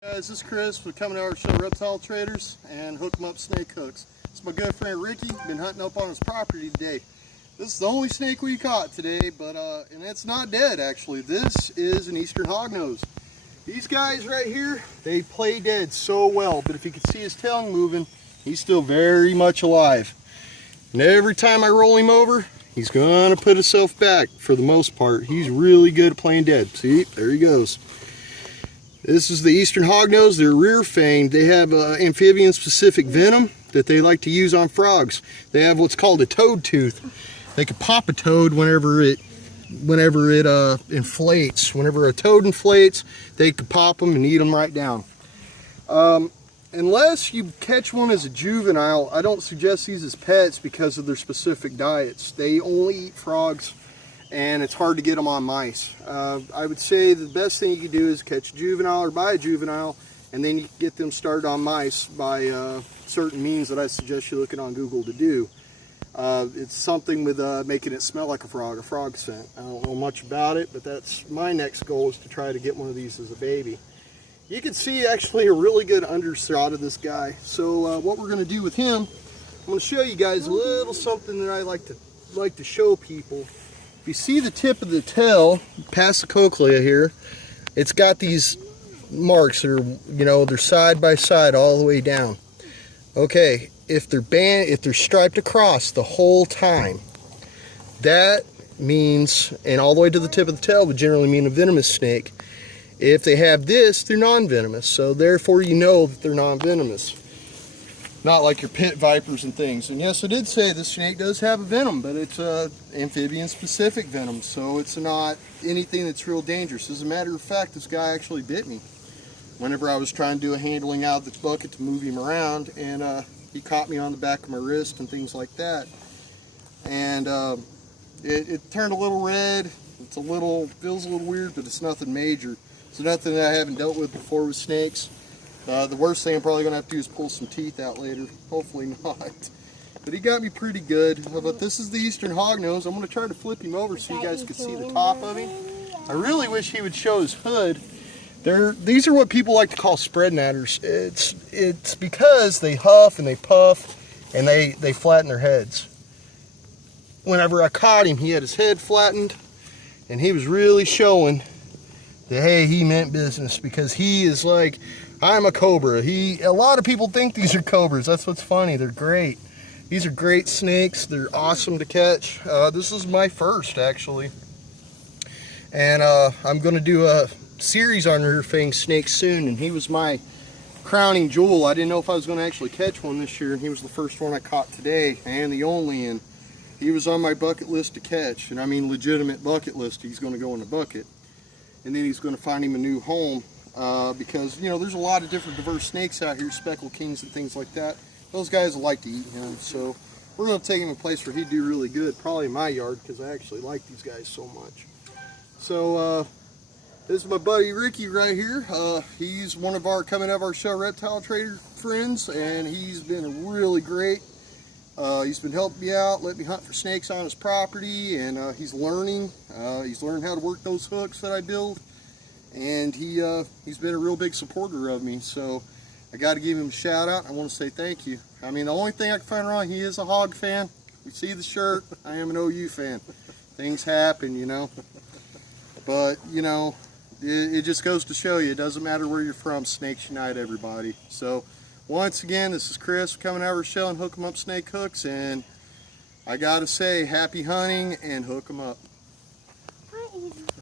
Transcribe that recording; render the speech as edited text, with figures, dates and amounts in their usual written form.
Guys, this is Chris. We're coming to our show Reptile Traders and Hook 'em Up Snake Hooks. It's my good friend Ricky. Been hunting up on his property today. This is the only snake we caught today, but and it's not dead actually. This is an eastern hognose. These guys right here, they play dead so well, but if you can see his tail moving, he's still very much alive. And every time I roll him over, he's gonna put himself back for the most part. He's really good at playing dead. See, there he goes. This is the eastern hognose. They're rear fanged. They have amphibian specific venom that they like to use on frogs. They have what's called a toad tooth. They can pop a toad whenever it inflates. Whenever a toad inflates, they can pop them and eat them right down. Unless you catch one as a juvenile, I don't suggest these as pets because of their specific diets. They only eat frogs, and it's hard to get them on mice. I would say the best thing you could do is catch a juvenile or buy a juvenile, and then you can get them started on mice by certain means that I suggest you looking on Google to do. It's something with making it smell like a frog scent. I don't know much about it, but that's my next goal, is to try to get one of these as a baby. You can see actually a really good undershot of this guy. So what we're going to do with him, I'm going to show you guys a little something that I like to show people. If you see the tip of the tail past the cochlea here, it's got these marks that are, they're side by side all the way down. Okay, if they're striped across the whole time, that means, and all the way to the tip of the tail would generally mean a venomous snake. If they have this, they're non-venomous, so therefore you know that they're non-venomous. Not like your pit vipers and things. And yes, I did say this snake does have a venom, but it's amphibian specific venom, so it's not anything that's real dangerous. As a matter of fact, this guy actually bit me whenever I was trying to do a handling out of the bucket to move him around, and he caught me on the back of my wrist and things like that. And it turned a little red. Feels a little weird, but it's nothing major. It's nothing that I haven't dealt with before with snakes. The worst thing I'm probably going to have to do is pull some teeth out later. Hopefully not. But he got me pretty good. But this is the eastern hognose. I'm going to try to flip him over so you guys can see the top of him. I really wish he would show his hood. These are what people like to call spread natters. It's because they huff and they puff and they flatten their heads. Whenever I caught him, he had his head flattened and he was really showing that, hey, he meant business, because he is like, I'm a cobra. A lot of people think these are cobras. That's what's funny. They're great. These are great snakes. They're awesome to catch. This is my first, actually. And I'm going to do a series on rear fang snakes soon, and he was my crowning jewel. I didn't know if I was going to actually catch one this year, and he was the first one I caught today, and the only, and he was on my bucket list to catch. And I mean legitimate bucket list. He's going to go in the bucket. And then he's going to find him a new home, because there's a lot of different diverse snakes out here, speckled kings and things like that. Those guys like to eat him, so we're going to take him to a place where he'd do really good, probably in my yard, because I actually like these guys so much. So this is my buddy Ricky right here. He's one of our coming out of our show Reptile Trader friends, and he's been really great. He's been helping me out, letting me hunt for snakes on his property, and he's learning. He's learned how to work those hooks that I build, and he's been a real big supporter of me. So I got to give him a shout out. I want to say thank you. I mean, the only thing I can find wrong, he is a hog fan. You see the shirt, I am an OU fan. Things happen, But it just goes to show you, it doesn't matter where you're from, snakes unite everybody. So once again, this is Chris coming out of our show and Hook 'em Up Snake Hooks, and I gotta say, happy hunting and hook 'em up.